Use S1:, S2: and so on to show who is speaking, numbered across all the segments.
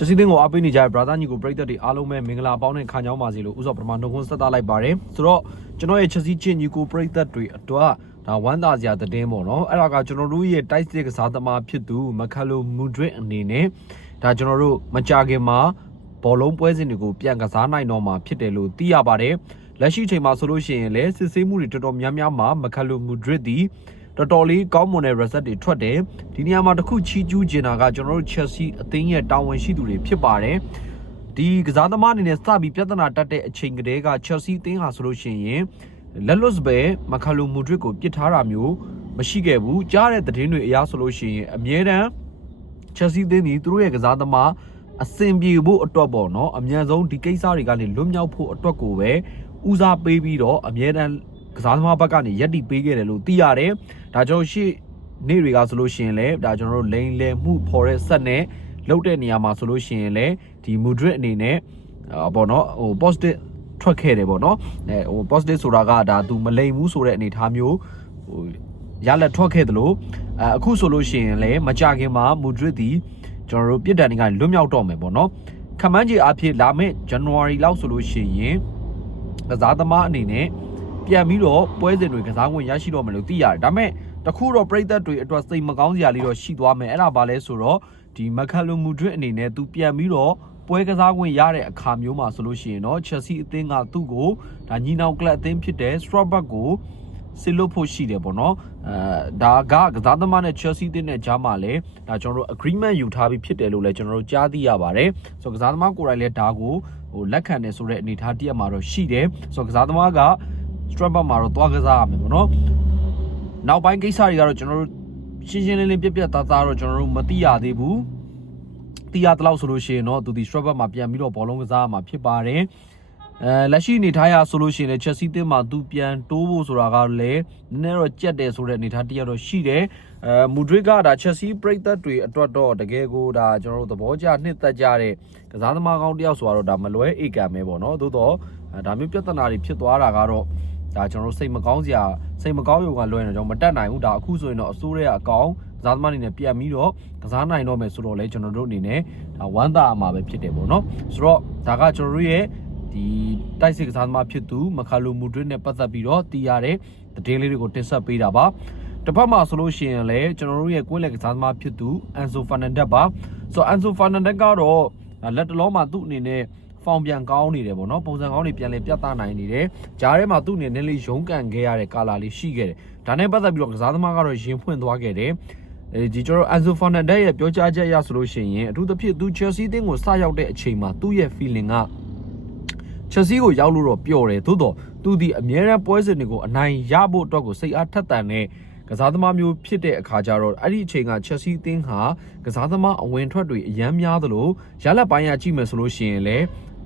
S1: ချက်စီတင်းကိုအားပေးနေကြတဲ့ brother ညီကိုပရိသတ်တွေအားလုံးပဲမင်္ဂလာပေါင်းနဲ့ခံကြောင်းပါစေလို့ဥစွာပထမနှုတ်ခွန်းဆက်သလိုက်ပါတယ်ဆိုတော့ကျွန်တော်ရဲ့ချက်စီချင်းညီကိုပရိသတ်တွေအတွက်ဒါဝမ်းသာစရာသတင်းပေါ့နော်အဲ့ဒါကကျွန်တော်တို့ရဲ့တိုက်စစ်ကစားသမားဖြစ်သူမခလိုမူဒရစ်အနေနဲ့ဒါကျွန်တော်တို့မကြခင်မှာဘောလုံးပွဲစဉ်တွေကိုပြန်ကစားနိုင်တော့မှာဖြစ်တယ်လို့သိရပါတယ်လက်ရှိအချိန်မှာဆိုလို့ရှိရင်လည်းစစ်ဆေးမှုတွေတော်တော်များများမှာမခလိုမူဒရစ်ဒီ တော်တော်လေးကောင်းမွန်တဲ့ result တွေထွက်တယ်ဒီနေရာမှာတစ်ခုချီးကျူးကျင်တာကကျွန်တော်တို့ Chelsea အသင်းရဲ့တာဝန်ရှိသူတွေဖြစ်ပါတယ်ဒီကစားသမားအနေနဲ့စပြီးပြဿနာတက်တဲ့အချိန်ကတည်းက Chelsea အသင်းဟာဆိုလို့ရှိရင်လက်လွတ်စပဲမခလိုမူဒရစ်ကိုပစ်ထားတာမျိုးမရှိခဲ့ဘူးကြားတဲ့သတင်းတွေအရဆိုလို့ရှိရင်အမြဲတမ်း Chelsea အသင်းဒီသူတို့ရဲ့ကစားသမားအဆင်ပြေဖို့အတွက်ပေါ့နော်အမြန်ဆုံးဒီကိစ္စတွေကနေလွတ်မြောက်ဖို့အတွက်ကိုပဲဦးစားပေးပြီးတော့အမြဲတမ်း ကစားသမားဘက်ကနေရက်တီပေးခဲ့တယ်လို့သိရတယ်။ဒါကြောင့်ရှေ့နေ့တွေကဆိုလို့ရှိရင်လည်းဒါကျွန်တော်တို့လိန်လယ်မှုဖော်တဲ့ဆက်နဲ့လောက်တဲ့နေရာမှာဆိုလို့ရှိရင်လည်းဒီမူဒရစ်အနေနဲ့အာပေါ့နော်ဟို positive ထွက်ခဲ့တယ်ပေါ့နော်အဲဟို positive ဆိုတာကဒါသူမလိန်ဘူးဆိုတဲ့အနေအထားမျိုးဟိုရလက်ထွက်ခဲ့တယ်လို့အဲအခုဆိုလို့ရှိရင်လည်းမကြခင်မှာမူဒရစ်ဒီကျွန်တော်တို့ပြစ်ဒဏ်တွေကလွတ်မြောက်တော့မယ်ပေါ့နော်ခမန်းကြီးအဖြစ်လာမယ့် January လောက်ဆိုလို့ရှိရင်ကစားသမားအနေနဲ့ ပြန်ပြီးတော့ပွဲစဉ်တွေကစားခွင့်ရရှိတော့မယ်လို့သိရတယ်ဒါပေမဲ့တခုတော့ပြည်သက်တွေအတွက်စိတ်မကောင်းစရာလေးတော့ရှိသွားမယ်အဲ့ဒါဘာလဲဆိုတော့ဒီမခလူမူဒရစ်အနေနဲ့သူပြန်ပြီးတော့ပွဲကစားခွင့်ရတဲ့အခါမျိုးမှာဆိုလို့ရှိရင်တော့ Chelsea အသင်းကသူ့ကိုဒါညီနောင်ကလပ်အသင်းဖြစ်တဲ့ Strasbourg ကိုစစ်လို့ဖို့ရှိတယ်ပေါ့နော်အဲဒါကကစားသမားနဲ့ Chelsea အသင်းနဲ့ကြားမှာလည်းဒါကျွန်တော်တို့ agreement ယူထားပြီးဖြစ်တယ်လို့လည်းကျွန်တော်တို့ကြားသိရပါတယ်ဆိုတော့ကစားသမားကိုယ်တိုင်လည်းဒါကိုဟိုလက်ခံတယ်ဆိုတဲ့အနေအထားတရက်မှာတော့ရှိတယ်ဆိုတော့ကစားသမားက Strasbourg မှာတော့သွားကစားရမယ်ပေါ့နော်နောက်ပိုင်းကိစ္စတွေကတော့ကျွန်တော်တို့ရှင်းရှင်းလင်းလင်းပြက်ပြက်သားသားတော့ကျွန်တော်တို့မသိရသေးဘူးသိရတလောက်ဆိုလို့ရှိရင်တော့သူဒီ Strasbourg မှာပြန်ပြီးတော့ဘောလုံးကစားရမှာဖြစ်ပါတယ်အဲလက်ရှိအနေထားရဆိုလို့ရှိရင်လည်း Chelsea တင်းမှာသူပြန်တိုးဖို့ဆိုတာကလည်းနည်းနည်းတော့ကြက်တယ်ဆိုတဲ့အနေထားတစ်ယောက်တော့ရှိတယ်အဲမူဒရစ်ကဒါ Chelsea ပရိသတ်တွေအတွက်တော့တကယ်ကိုဒါကျွန်တော်တို့သဘောကျနှစ်သက်ကြတဲ့ကစားသမားကောင်းတစ်ယောက်ဆိုတော့ဒါမလွဲဧကံပဲပေါ့နော်သို့တော့အဲဒါမျိုးပြဿနာတွေဖြစ်သွားတာကတော့ ဒါကျွန်တော်တို့စိတ်မကောင်းစရာစိတ်မကောင်းရုံကလွဲနေတော့မတက်နိုင်ဘူးဒါအခုဆိုရင်တော့အစိုးရအကောင်ကစားသမားအနေနဲ့ပြန်ပြီးတော့ကစားနိုင်တော့မယ်ဆိုတော့လေကျွန်တော်တို့အနေနဲ့ဒါဝမ်းသာအမှာပဲဖြစ်တယ်ပေါ့နော်ဆိုတော့ဒါကကျွန်တော်တို့ရဲ့ဒီတိုက်စစ်ကစားသမားဖြစ်သူမခါလိုမူဒရစ်နဲ့ပတ်သက်ပြီးတော့တီးရတဲ့သတင်းလေးတွေကိုတင်ဆက်ပေးတာပါတစ်ဖက်မှာဆိုလို့ရှိရင်လည်းကျွန်တော်တို့ရဲ့ကွင်းလက်ကစားသမားဖြစ်သူအန်ဆိုဖာနန်ဒက်ပါဆိုတော့အန်ဆိုဖာနန်ဒက်ကတော့လက်တလုံးမှာသူ့အနေနဲ့ ဖောင်ပြန်ကောင်းနေတယ်ပေါ့နော်ပုံစံကောင်းတွေပြန်လဲပြသနိုင်နေတယ်ဂျားထဲမှာသူ့အနေနဲ့လေးရုန်းကန်ခဲ့ရတဲ့ကာလာလေးရှိခဲ့တယ်ဒါနဲ့ပတ်သက်ပြီးတော့ကစားသမားကတော့ရင်ဖွင့်သွားခဲ့တယ်အဲဒီကျွန်တော်အန်ဆိုဖာနန်ဒက်ရဲ့ပြောကြားချက်အရဆိုလို့ရှိရင်အထူးသဖြင့်သူ Chelsea အသင်းကိုစရောက်တဲ့အချိန်မှာသူ့ရဲ့ feeling ကချက်စီကိုရောက်လို့တော့ပျော်တယ်သို့တော့သူဒီအမြဲတမ်းပွဲစဉ်တွေကိုအနိုင်ရဖို့အတွက်ကိုစိတ်အားထက်သန်တဲ့ကစားသမားမျိုးဖြစ်တဲ့အခါကျတော့အဲ့ဒီအချိန်ကချက်စီအသင်းဟာကစားသမားအဝင်ထွက်တွေအယမ်းများသလိုရလက်ပိုင်းရကြည့်မယ်ဆိုလို့ရှိရင်လည်း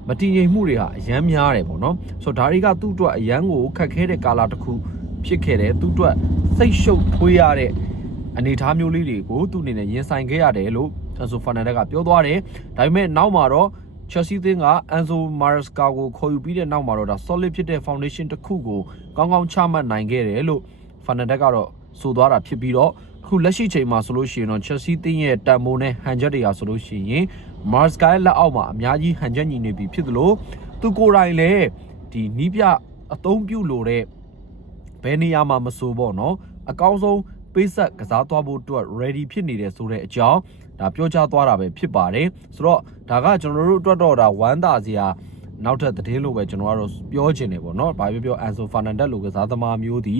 S1: မတည်ငြိမ်မှုတွေဟာအယမ်းများတယ်ပေါ့နော်ဆိုတော့ဒါတွေကသူ့အတွက်အယမ်းကိုခက်ခဲတဲ့ကာလတစ်ခုဖြစ်ခဲ့တယ်သူ့အတွက်စိတ်ရှုပ်ထွေးရတဲ့အနေအထားမျိုးလေးတွေကိုသူ့အနေနဲ့ရင်ဆိုင်ခဲ့ရတယ်လို့အန်ဆိုဖာနန်ဒက်ကပြောသွားတယ်ဒါပေမဲ့နောက်မှာတော့ Chelsea သင်းက Enzo Maresca ကိုခေါ်ယူပြီးတဲ့နောက်မှာတော့ဒါ solid ဖြစ်တဲ့ foundation တစ်ခုကိုကောင်းကောင်းချမှတ်နိုင်ခဲ့တယ်လို့ Fernandes ကတော့ဆိုသွားတာဖြစ်ပြီးတော့အခုလက်ရှိချိန်မှာဆိုလို့ရှိရင်တော့ Chelsea သင်းရဲ့တန်ဖိုးနဲ့ဟန်ချက်တွေဟာဆိုလို့ရှိရင် Maresca ရဲ့လက်အောက်မှာအများကြီးဟန်ချက်ညီနေပြီဖြစ်သလိုသူကိုယ်တိုင်လည်းဒီနီးပြအသုံးပြုလို့တဲ့ဘယ်နေရာမှာမဆိုပေါ့နော်အကောင်းဆုံးပေးဆက်ကစားသွားဖို့အတွက် ready ဖြစ်နေတယ်ဆိုတဲ့အကြောင်းဒါပြောကြားသွားတာပဲဖြစ်ပါတယ်ဆိုတော့ဒါကကျွန်တော်တို့အတွက်တော့ဒါဝမ်းသာစရာနောက်ထပ်သတင်းလို့ပဲကျွန်တော်ကတော့ပြောချင်တယ်ပေါ့နော်။ဘာပြောပြောအန်ဆိုဖာနန်ဒက်လိုကစားသမားမျိုးဒီ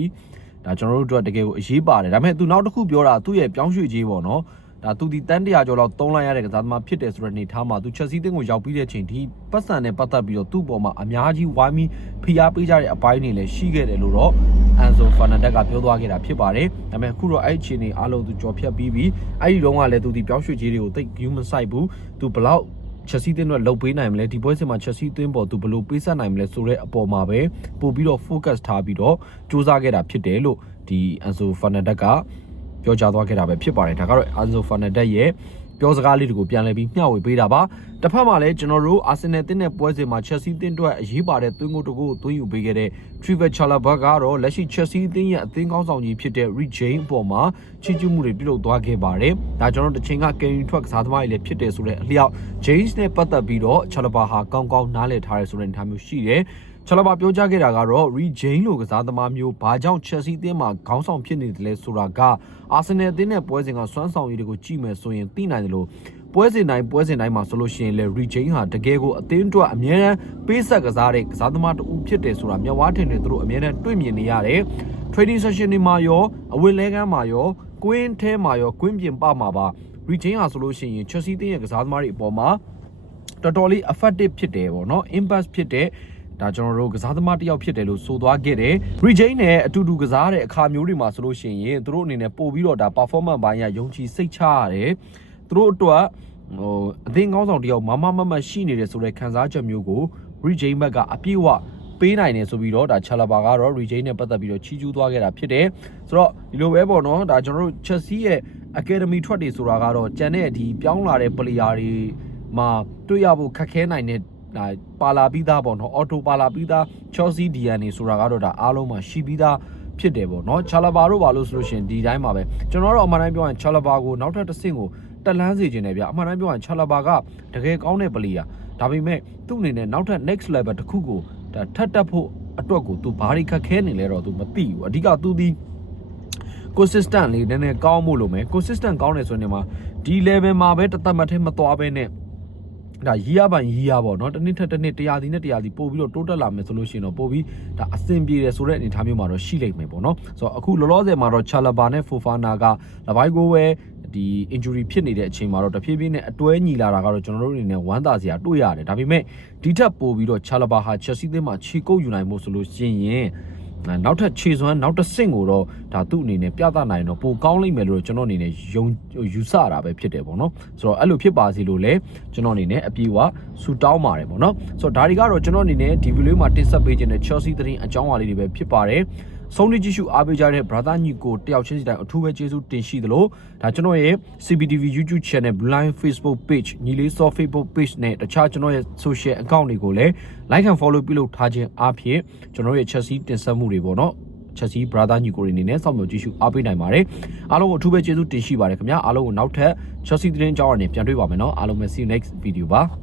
S1: ဒါကျွန်တော်တို့အတွက်တကယ်ကိုအရေးပါတယ်။ဒါပေမဲ့သူနောက်တစ်ခုပြောတာသူ့ရဲ့ပြောင်းရွှေ့ခြင်းပေါ့နော်။ ဒါသူဒီတန်းတရာကျော်လောက်သုံးလိုက်ရတဲ့ကစားသမားဖြစ်တယ်ဆိုတဲ့နေထားမှာသူချက်စီးတင်းကိုရောက်ပြီးတဲ့ချိန်ထိပတ်စံနဲ့ပတ်သက်ပြီးတော့သူ့ပေါ်မှာအများကြီးဝိုင်းပြီးဖိအားပေးကြတဲ့အပိုင်းတွေလည်းရှိခဲ့တယ်လို့တော့အန်ဆိုဖာနန်ဒက်ကပြောသွားခဲ့တာဖြစ်ပါတယ်။ဒါပေမဲ့အခုတော့အဲ့အခြေအနေအားလုံးသူကြော်ဖြတ်ပြီးပြီးအဲ့ဒီတော့ကလည်းသူဒီပြောင်းရွှေ့ခြင်းတွေကိုတိတ်ယူမဆိုင်ဘူး။သူဘလောက်ချက်စီးတင်းတော့လှုပ်ပေးနိုင်မလဲဒီပွဲစဉ်မှာချက်စီးတင်းပေါ်သူဘယ်လိုပေးဆက်နိုင်မလဲဆိုတဲ့အပေါ်မှာပဲပို့ပြီးတော့ focus ထားပြီးတော့စူးစမ်းခဲ့တာဖြစ်တယ်လို့ဒီ Enzo Fernandez က ပြောကြားသွားခဲ့တာပဲဖြစ်ပါတယ်ဒါကတော့ Enzo Fernandez ရဲ့ပပြောစကားလေးတွေကိုပြန်လည်ပြီးမျှဝေပေးတာပါတစ်ဖက်မှာလည်းကျွန်တော်တို့အာဆင်နယ်တင်းတဲ့ပွဲစဉ်မှာချက်စီးတင်းအတွက်အရေးပါတဲ့သွင်းကိုတကူသွင်းယူပေးခဲ့တဲ့ Trevor Chalobah ကတော့လက်ရှိချက်စီးတင်းရဲ့အသင်းကောင်းဆောင်ကြီးဖြစ်တဲ့ Rick James အပေါ်မှာချီးကျူးမှုတွေပြုလုပ်သွားခဲ့ပါတယ်ဒါကျွန်တော်တို့တစ်ချိန်ကကင်ရီထွက်ကစားသမားတွေလည်းဖြစ်တယ်ဆိုတဲ့အလျောက် James နဲ့ပတ်သက်ပြီးတော့ Chalobah ဟာကောင်းကောင်းနားလည်ထားရဆိုတဲ့အနေအထားမျိုးရှိတယ် ချလဘာပြောကြားခဲ့တာကတော့ Re Jane လိုကစားသမားမျိုးဘာကြောင့် Chelsea အသင်းမှာခေါင်းဆောင်ဖြစ်နေတယ်လဲဆိုတာက Arsenal အသင်းနဲ့ပွဲစဉ်ကစွမ်းဆောင်ရည်တွေကိုကြည့်မယ်ဆိုရင်သိနိုင်တယ်လို့ပွဲစဉ်တိုင်းပွဲစဉ်တိုင်းမှာဆိုလို့ရှိရင်လေ Re Jane ဟာတကယ်ကိုအသင်းအတွက်အမြဲတမ်းပေးဆက်ကစားတဲ့ကစားသမားတူဖြစ်တယ်ဆိုတာမျက်ဝါးထင်တယ်သူတို့အမြဲတမ်းတွေ့မြင်နေရတယ် Trading session တွေမှာရောအဝတ်လဲကမ်းမှာရောကွင်းထဲမှာရောကွင်းပြင်ပမှာပါ Re Jane ဟာဆိုလို့ရှိရင် Chelsea အသင်းရဲ့ကစားသမားတွေအပေါ်မှာတော်တော်လေး effective ဖြစ်တယ်ပေါ့နော် impact ဖြစ်တဲ့ ဒါကျွန်တော်တို့ကစားသမားတစ်ယောက်ဖြစ်တယ်လို့ဆိုသွားခဲ့တယ် Regain နဲ့အတူတူကစားတဲ့အခါမျိုးတွေမှာဆိုလို့ရှိရင်သူတို့အနေနဲ့ပို့ပြီးတော့ဒါ performance ဘိုင်းရယုံကြည်စိတ်ချရတယ်သူတို့အတွက်ဟိုအသင်းကောင်းဆောင်တစ်ယောက်မမမမရှိနေတယ်ဆိုတဲ့ခံစားချက်မျိုးကို Regain ဘက်ကအပြည့်အဝပေးနိုင်တယ်ဆိုပြီးတော့ဒါ Chalaba ကတော့ Regain နဲ့ပတ်သက်ပြီးတော့ချီးကျူးသွားခဲ့တာဖြစ်တယ်ဆိုတော့ဒီလိုပဲပေါ့နော်ဒါကျွန်တော်တို့ Chelsea ရဲ့ Academy ထွက်တွေဆိုတာကတော့ကြံတဲ့ဒီပြောင်းလာတဲ့ player တွေမှာတွေ့ရဖို့ခက်ခဲနိုင်တဲ့ ဒါပါလာပြီးသားပေါ့နော်အော်တိုပါလာပြီးသား Chelsea DNA ဆိုတာကတော့ဒါအားလုံးမှာရှိပြီးသားဖြစ်တယ်ပေါ့နော်ချာလာဘာတို့ပါလို့ဆိုလို့ရှိရင်ဒီတိုင်းပါပဲကျွန်တော်တို့အမှန်တိုင်းပြောရင်ချာလာဘာကိုနောက်ထပ်တစ်ဆင့်ကိုတက်လန်းစေခြင်းတယ်ဗျအမှန်တိုင်းပြောရင်ချာလာဘာကတကယ်ကောင်းတဲ့ပလီယာဒါပေမဲ့သူ့အနေနဲ့နောက်ထပ် next level တစ်ခုကိုဒါထပ်တက်ဖို့အတွက်ကိုသူဘာတွေခက်ခဲနေလဲတော့သူမသိဘူးအဓိကသူဒီ consistent လေးနည်းနည်းကောင်းမှုလို့မယ် consistent ကောင်းတယ်ဆိုရင်ဒီမှာဒီ level မှာပဲတသက်မထဲမသွားဘဲနဲ့ ဒါရီးရပိုင်ရီးရပေါ့နော်တစ်နှစ်ထက်တစ်နှစ်တရားစီနဲ့တရားစီပို့ပြီးတော့တိုးတက်လာမယ်ဆိုလို့ရှိရင်တော့ပို့ပြီးဒါအဆင်ပြေတယ်ဆိုတဲ့အနေအထားမျိုးမှာတော့ရှိလိမ့်မယ်ပေါ့နော်ဆိုတော့အခုလောလောဆယ်မှာတော့ Chalaba နဲ့ Fofana ကလဘိုင်းကိုပဲဒီ injury ဖြစ်နေတဲ့အချိန်မှာတော့တဖြည်းဖြည်းနဲ့အတွဲညီလာတာကတော့ကျွန်တော်တို့အနေနဲ့ဝမ်းသာစရာတွေ့ရတယ်ဒါပေမဲ့ဒီထက်ပိုပြီးတော့ Chalaba ဟာ Chelsea သင်းမှာခြေကုပ်ယူနိုင်မှုဆိုလို့ရှိရင် နောက်ထပ်ခြေစွမ်းနောက်တစ်ဆင့်ကိုတော့ဒါသူ့အနေနဲ့ပြသနိုင်တော့ပိုကောင်းလိမ့်မယ်လို့ကျွန်တော်အနေနဲ့ယုံယူဆတာပဲဖြစ်တယ်ပေါ့နော်ဆိုတော့အဲ့လိုဖြစ်ပါစေလို့လည်းကျွန်တော်အနေနဲ့အပြေအဝဆူတောင်းပါတယ်ပေါ့နော်ဆိုတော့ဒါတွေကတော့ကျွန်တော်အနေနဲ့ဒီဗီဒီယိုမှာတင်ဆက်ပေးခြင်းတဲ့ Chelsea သတင်းအကြောင်းအရာလေးတွေပဲဖြစ်ပါတယ် ဆုံးဖြတ်ကြည့်ရှုအားပေးကြတဲ့ brother ညီကိုတယောက်ချင်းစီတိုင်းအထူးပဲကျေးဇူးတင်ရှိသလိုဒါကျွန်တော်ရဲ့ CBTV YouTube channel Blind Facebook page ညီလေး soft Facebook page နဲ့တခြားကျွန်တော်ရဲ့ social account တွေကိုလည်း like and follow ပြုလုပ်ထားခြင်းအားဖြင့်ကျွန်တော်ရဲ့ Chelsea တင်ဆက်မှုတွေပေါ့နော် Chelsea brother ညီကိုတွေအနေနဲ့စောင့်မျှော်ကြည့်ရှုအားပေးနိုင်ပါတယ်အားလုံးကိုအထူးပဲကျေးဇူးတင်ရှိပါတယ်ခင်ဗျာအားလုံးကိုနောက်ထပ် Chelsea သတင်းအကြောင်းအရာနဲ့ပြန်တွေ့ပါမယ်နော်အားလုံးပဲ see you next video ပါ